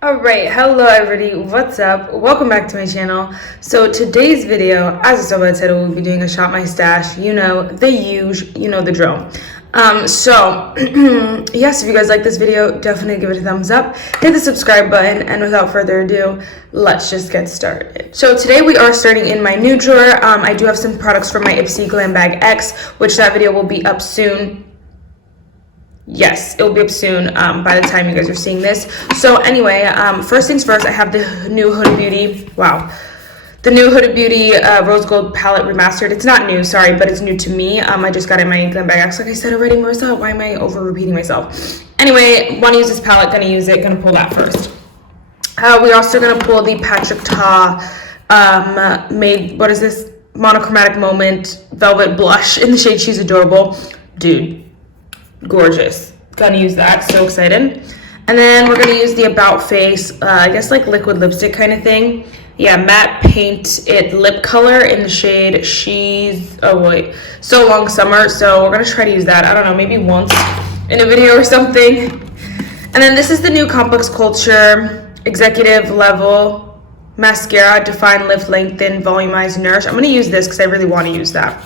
Alright, hello everybody, what's up? Welcome back to my channel. So today's video, as I saw by the title, we'll be doing a shop my stash, you know, the you know the drill. Yes, if you guys like this video, definitely give it a thumbs up, hit the subscribe button, and without further ado, let's just get started. So today we are starting in my new drawer. I do have some products from my Ipsy Glam Bag X, which that video will be up soon. Yes, it'll be up soon by the time you guys are seeing this. So anyway, first things first, I have the new Huda Beauty. Wow. The new Huda Beauty Rose Gold Palette Remastered. It's not new, sorry, but it's new to me. I just got it in my Glam Bag X, like I said already, Marissa. Why am I over-repeating myself? Anyway, want to use this palette, gonna use it, gonna pull that first. We're also gonna pull the Patrick Ta what is this? Monochromatic Moment Velvet Blush in the shade She's Adorable. Dude. Gorgeous. Gonna use that, so excited. And then we're gonna use the About Face, I guess like liquid lipstick kind of thing. Yeah, matte paint it lip color in the shade So Long Summer. So we're gonna try to use that, I don't know, maybe once in a video or something. And then this is the new Complex Culture Executive Level Mascara, Define, Lift, Lengthen, Volumize, Nourish. I'm gonna use this because I really want to use that.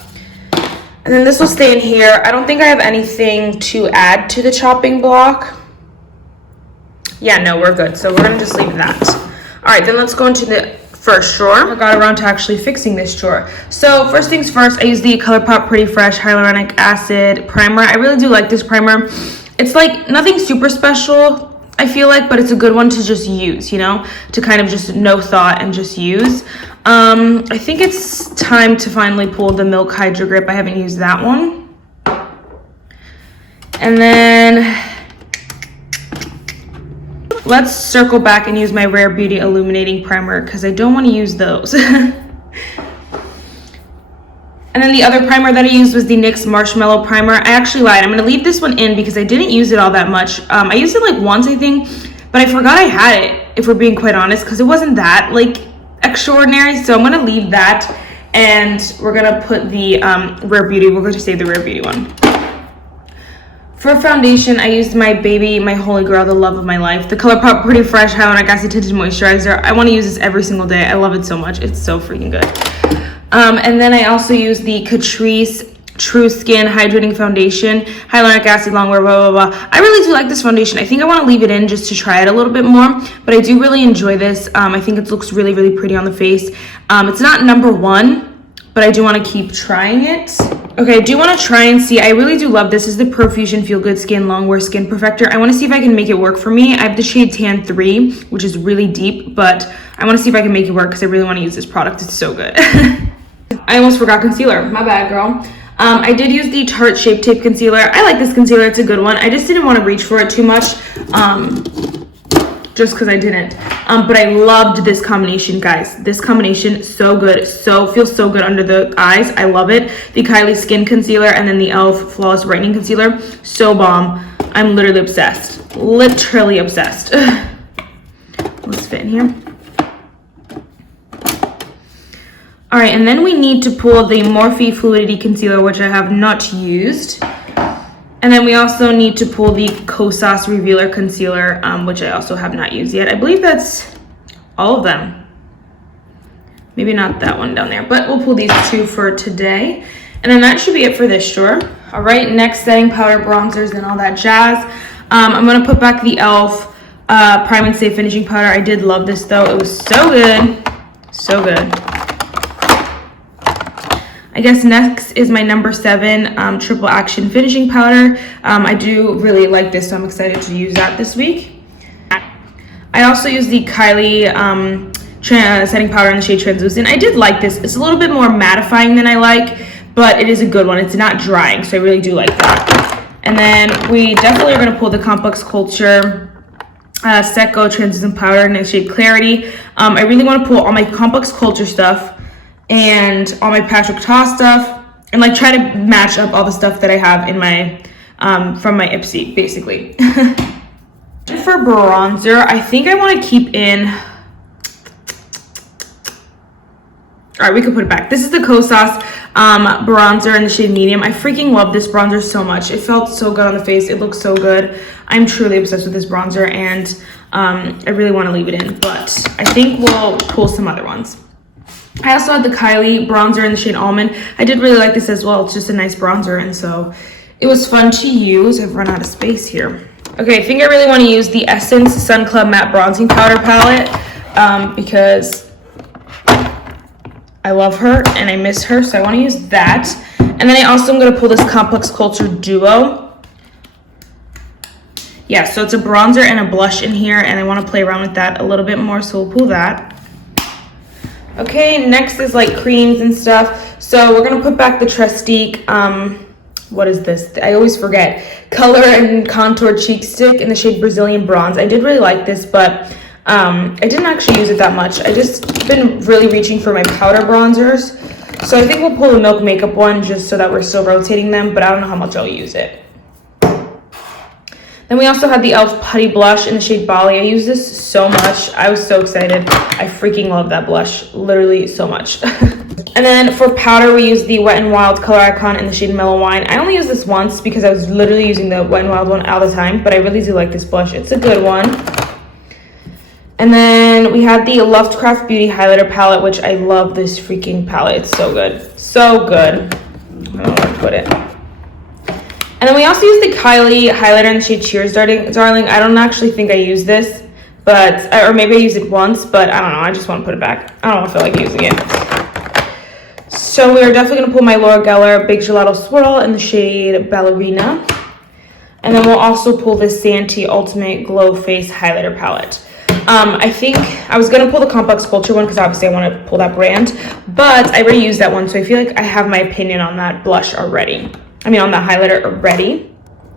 And then this will stay in here. I don't think I have anything to add to the chopping block. Yeah, no, we're good. So we're gonna just leave that. All right, then let's go into the first drawer. I got around to actually fixing this drawer. So first things first, I use the ColourPop Pretty Fresh Hyaluronic Acid Primer. I really do like this primer. It's like nothing super special, I feel like, but it's a good one to just use, you know, to kind of just no thought and just use. I think it's time to finally pull the Milk Hydro Grip. I haven't used that one. And then let's circle back and use my Rare Beauty Illuminating Primer because I don't want to use those. And then the other primer that I used was the NYX Marshmallow Primer. I actually lied. I'm going to leave this one in because I didn't use it all that much. I used it like once, I think, but I forgot I had it, if we're being quite honest, because it wasn't that like extraordinary. So I'm going to leave that, and we're going to put the Rare Beauty. We're going to save the Rare Beauty one. For foundation, I used my baby, my holy grail, the love of my life, the ColourPop Pretty Fresh Hyaluronic Acid Tinted Moisturizer. I want to use this every single day. I love it so much. It's so freaking good. And then I also use the Catrice True Skin Hydrating Foundation, Hyaluronic Acid Longwear, blah, blah, blah. I really do like this foundation. I think I want to leave it in just to try it a little bit more, but I do really enjoy this. I think it looks really, really pretty on the face. It's not number one, but I do want to keep trying it. Okay, I do want to try and see. I really do love this. This is the Profusion Feel Good Skin Longwear Skin Perfector. I want to see if I can make it work for me. I have the shade Tan 3, which is really deep, but I want to see if I can make it work because I really want to use this product. It's so good. I almost forgot concealer. My bad, girl. I did use the Tarte Shape Tape Concealer. I like this concealer. It's a good one. I just didn't want to reach for it too much, just because I didn't. But I loved this combination, guys. This combination, so good. Feels so good under the eyes. I love it. The Kylie Skin Concealer and then the e.l.f. Flawless Brightening Concealer. So bomb. I'm literally obsessed. Literally obsessed. Let's fit in here. All right, and then we need to pull the Morphe Fluidity Concealer, which I have not used. And then we also need to pull the Kosas Revealer Concealer, which I also have not used yet. I believe that's all of them. Maybe not that one down there, but we'll pull these two for today. And then that should be it for this drawer. All right, next setting powder, bronzers, and all that jazz. I'm gonna put back the e.l.f. Prime and Stay Finishing Powder. I did love this though. It was so good, so good. I guess next is my number 7 Triple Action Finishing Powder. I do really like this, so I'm excited to use that this week. I also use the Kylie setting powder in the shade Translucent. I did like this. It's a little bit more mattifying than I like, but it is a good one. It's not drying, so I really do like that. And then we definitely are going to pull the Complex Culture Set Go Translucent Powder in the shade Clarity. I really want to pull all my Complex Culture stuff and all my Patrick Ta stuff, and like try to match up all the stuff that I have in my from my Ipsy, basically. For bronzer, I think I want to keep in. All right, we could put it back. This is the Kosas bronzer in the shade Medium. I freaking love this bronzer so much. It felt so good on the face. It looks so good. I'm truly obsessed with this bronzer, and I really want to leave it in, but I think we'll pull some other ones. I also had the Kylie bronzer in the shade Almond. I did really like this as well. It's just a nice bronzer, and so it was fun to use. I've run out of space here. Okay, I think I really want to use the Essence Sun Club Matte Bronzing Powder Palette because I love her and I miss her, so I want to use that. And then I also am going to pull this Complex Culture Duo. Yeah, so it's a bronzer and a blush in here, and I want to play around with that a little bit more, so we'll pull that. Okay, next is like creams and stuff. So we're going to put back the Trestique, what is this? I always forget. Color and Contour Cheek Stick in the shade Brazilian Bronze. I did really like this, but I didn't actually use it that much. I just been really reaching for my powder bronzers. So I think we'll pull the Milk Makeup one just so that we're still rotating them, but I don't know how much I'll use it. Then we also had the e.l.f. Putty Blush in the shade Bali. I use this so much. I was so excited. I freaking love that blush. Literally so much. And then for powder, we used the Wet n Wild Color Icon in the shade Mellow Wine. I only used this once because I was literally using the Wet n Wild one all the time, but I really do like this blush. It's a good one. And then we had the Lovecraft Beauty Highlighter Palette, which I love this freaking palette. It's so good. So good. I don't know where to put it. And then we also used the Kylie highlighter in the shade Cheers, Darling. I don't actually think I used this, but, or maybe I used it once, but I don't know. I just want to put it back. I don't feel like using it. So we're definitely going to pull my Laura Geller Big Gelato Swirl in the shade Ballerina. And then we'll also pull this Santee Ultimate Glow Face Highlighter Palette. I think I was going to pull the Complex Culture one because obviously I want to pull that brand, but I already used that one, so I feel like I have my opinion on that blush already. On that highlighter already.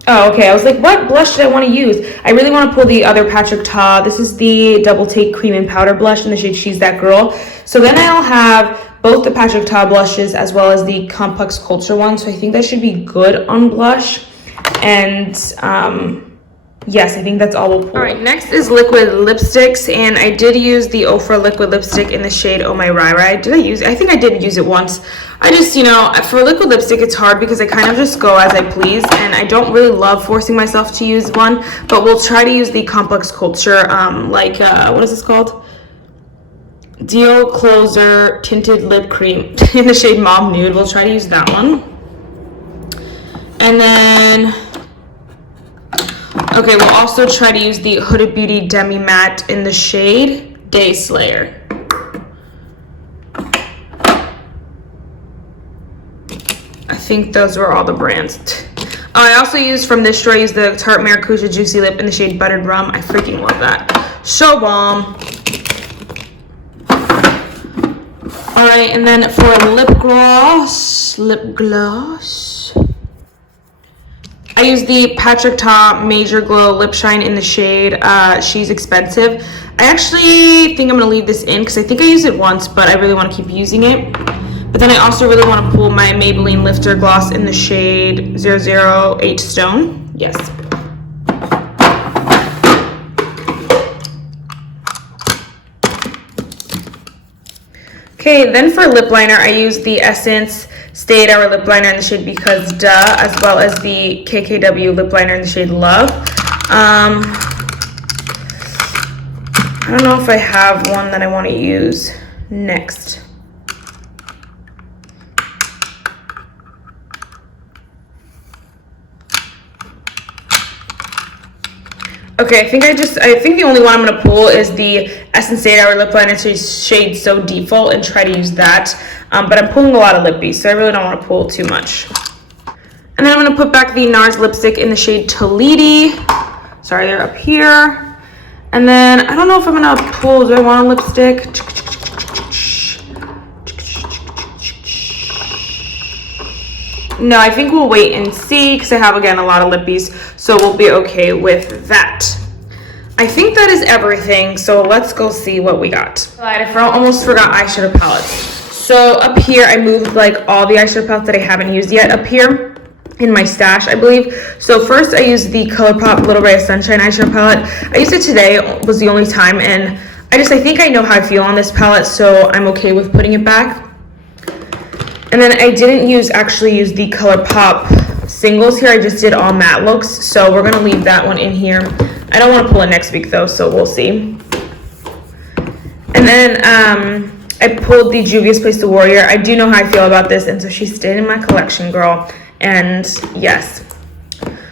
Oh, okay. I was like, what blush did I want to use? I really want to pull the other Patrick Ta. This is the Double Take Cream and Powder Blush in the shade She's That Girl. So then I'll have both the Patrick Ta blushes as well as the Complex Culture one. So I think that should be good on blush. And yes, I think that's all we'll pull. All right, next is liquid lipsticks, and I did use the Ofra liquid lipstick in the shade Oh My Rai Rai. Did I use it? I think I did use it once. I just, for liquid lipstick, it's hard because I kind of just go as I please, and I don't really love forcing myself to use one, but we'll try to use the Complex Culture, what is this called? Deal Closer Tinted Lip Cream in the shade Mauve Nude. We'll try to use that one. And then, okay, we'll also try to use the Huda Beauty Demi Matte in the shade Day Slayer. I think those were all the brands. I also used from this store, I used the Tarte Maracuja Juicy Lip in the shade Buttered Rum. I freaking love that. So bomb. Alright, and then for lip gloss, I used the Patrick Ta Major Glow Lip Shine in the shade She's Expensive. I actually think I'm going to leave this in because I think I used it once, but I really want to keep using it. But then I also really want to pull my Maybelline Lifter Gloss in the shade 008 Stone. Yes. Okay, then for lip liner, I used the Essence Stay 8 Hour Lip Liner in the shade Because Duh, as well as the KKW Lip Liner in the shade Love. I don't know if I have one that I want to use next. Okay, I think the only one I'm going to pull is the Essence 8 Hour Lip Liner in shade So Default and try to use that. But I'm pulling a lot of lippies, so I really don't want to pull too much. And then I'm going to put back the NARS lipstick in the shade Toliti. Sorry, they're up here. And then I don't know if I'm going to pull, do I want a lipstick? No, I think we'll wait and see because I have, again, a lot of lippies, so we'll be okay with that. I think that is everything, so let's go see what we got. I almost forgot eyeshadow palettes. So up here, I moved like all the eyeshadow palettes that I haven't used yet up here in my stash, I believe. So first, I used the ColourPop Little Ray of Sunshine eyeshadow palette. I used it today, was the only time, and I think I know how I feel on this palette, so I'm okay with putting it back. And then I didn't actually use the ColourPop singles here. I just did all matte looks. So we're going to leave that one in here. I don't want to pull it next week though, so we'll see. And then I pulled the Juvia's Place the Warrior. I do know how I feel about this, and so she stayed in my collection, girl. And yes.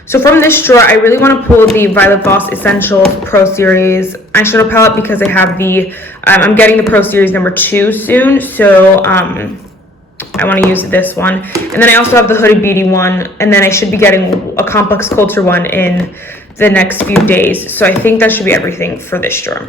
So from this drawer, I really want to pull the Violet Voss Essentials Pro Series eyeshadow palette because I have the, I'm getting the Pro Series number 2 soon. So I want to use this one. And then I also have the Hooded Beauty one. And then I should be getting a Complex Culture one in the next few days. So I think that should be everything for this drawer.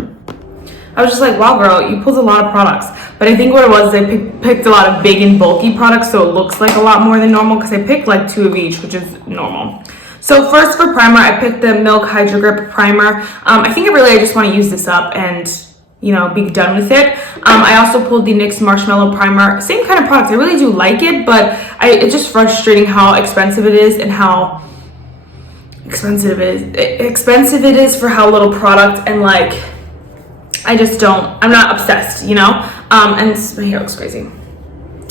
I was just like, wow, girl, you pulled a lot of products. But I think what it was, I picked a lot of big and bulky products, so it looks like a lot more than normal because I picked like 2 of each, which is normal. So first for primer, I picked the Milk Hydro Grip Primer. I think I just want to use this up and, you know, be done with it. I also pulled the NYX Marshmallow Primer. Same kind of product. I really do like it, but it's just frustrating how expensive it is and how expensive it is for how little product, and like, I'm not obsessed, you know? And my hair looks crazy.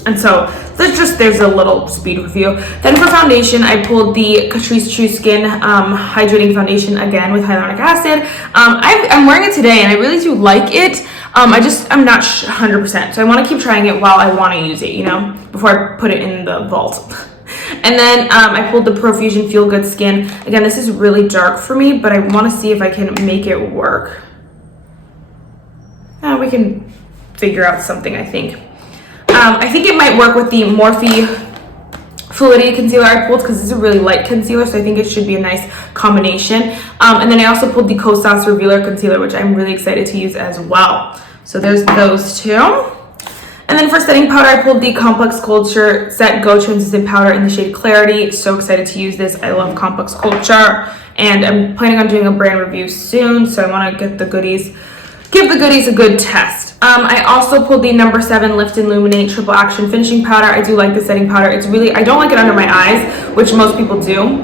And so there's a little speed review. Then for foundation, I pulled the Catrice True Skin Hydrating Foundation again with hyaluronic acid. I'm wearing it today and I really do like it. I'm not 100%. So I want to keep trying it while I want to use it, you know, before I put it in the vault. And then I pulled the Profusion Feel Good Skin. Again, this is really dark for me, but I want to see if I can make it work. We can figure out something, I think. I think it might work with the Morphe Fluidity Concealer I pulled because it's a really light concealer, so I think it should be a nice combination. And then I also pulled the Kosas Revealer Concealer, which I'm really excited to use as well. So there's those two. And then for setting powder, I pulled the Complex Culture Set Go Translucent Powder in the shade Clarity. So excited to use this. I love Complex Culture. And I'm planning on doing a brand review soon, so I want to get the goodies. Give the goodies a good test. I also pulled the number 7 Lift and Illuminate Triple Action Finishing Powder. I do like the setting powder. It's really, I don't like it under my eyes, which most people do.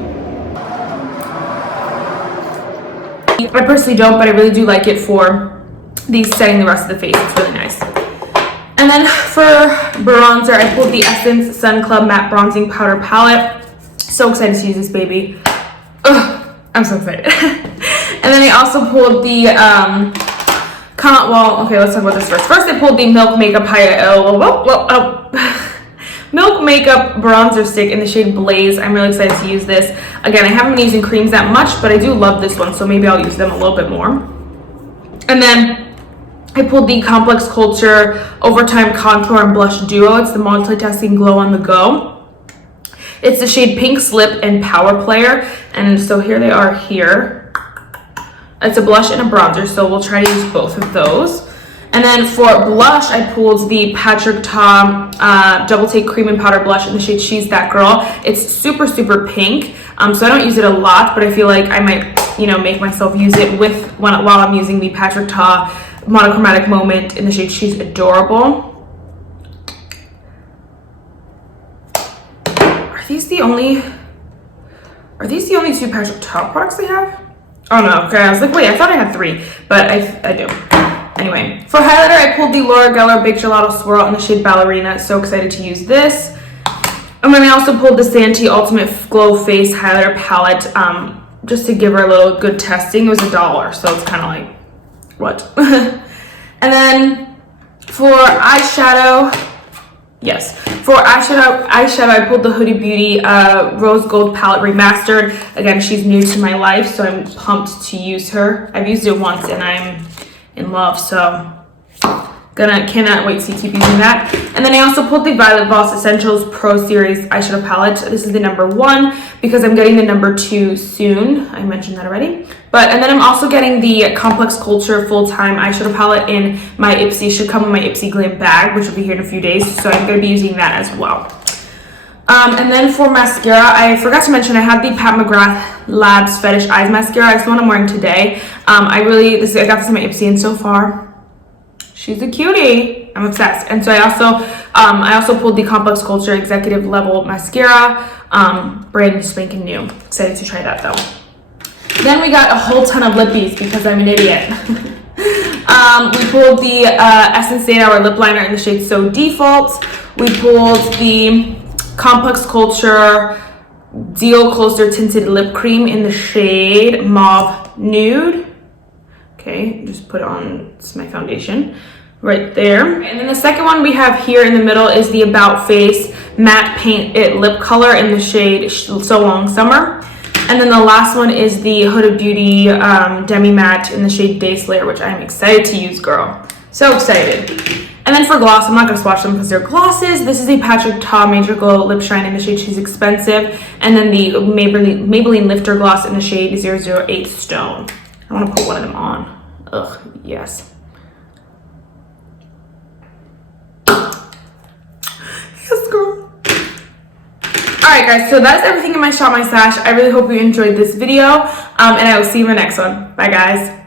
I personally don't, but I really do like it for setting the rest of the face. It's really nice. And then for bronzer, I pulled the Essence Sun Club Matte Bronzing Powder Palette. So excited to use this baby. Ugh, I'm so excited. And then I also pulled the let's talk about this first. First, I pulled the Milk Makeup Milk Makeup Bronzer Stick in the shade Blaze. I'm really excited to use this. Again, I haven't been using creams that much, but I do love this one, so maybe I'll use them a little bit more. And then I pulled the Complex Culture Overtime Contour and Blush Duo. It's the Multitasking Glow on the Go. It's the shade Pink Slip and Power Player. And so here they are here. It's a blush and a bronzer, so we'll try to use both of those. And then for blush, I pulled the Patrick Ta Double Take Cream and Powder Blush in the shade She's That Girl. It's super, super pink, so I don't use it a lot, but I feel like I might, you know, make myself use it while I'm using the Patrick Ta Monochromatic Moment in the shade She's Adorable. Are these the only 2 Patrick Ta products they have? Oh no, okay, I was like, wait, I thought I had 3, but I do. Anyway, for highlighter, I pulled the Laura Geller Big Gelato Swirl in the shade Ballerina. So excited to use this. And then I also pulled the Santee Ultimate Glow Face Highlighter Palette just to give her a little good testing. It was $1, so it's kind of like, what? And then for eyeshadow, for eyeshadow, I pulled the Hooded Beauty Rose Gold Palette Remastered. Again, she's new to my life, so I'm pumped to use her. I've used it once and I'm in love, so cannot wait to keep using that. And then I also pulled the Violet Voss Essentials Pro Series eyeshadow palette. This is the number 1 because I'm getting the number 2 soon. I mentioned that already. And then I'm also getting the Complex Culture Full-Time eyeshadow palette in my Ipsy. Should come in my Ipsy Glam bag, which will be here in a few days. So I'm going to be using that as well. And then for mascara, I forgot to mention I had the Pat McGrath Labs Fetish Eyes Mascara. It's the one I'm wearing today. I got this in my Ipsy, and so far, she's a cutie. I'm obsessed. And so I also pulled the Complex Culture Executive Level Mascara, brand spanking new. Excited to try that though. Then we got a whole ton of lippies because I'm an idiot. We pulled the Essence 8 Hour Lip Liner in the shade So Default. We pulled the Complex Culture Deal Closer Tinted Lip Cream in the shade Mauve Nude. Okay, just put it on, it's my foundation right there. And then the second one we have here in the middle is the About Face Matte Paint It Lip Color in the shade So Long Summer. And then the last one is the Huda Beauty Demi Matte in the shade Day Slayer, which I'm excited to use, girl. So excited. And then for gloss, I'm not going to swatch them because they're glosses. This is the Patrick Ta Major Glow Lip Shine in the shade She's Expensive. And then the Maybelline Lifter Gloss in the shade 008 Stone. I want to put one of them on. Ugh, yes. Yes, girl. Alright guys, so that's everything in my shop, my stash. I really hope you enjoyed this video. And I will see you in the next one. Bye guys.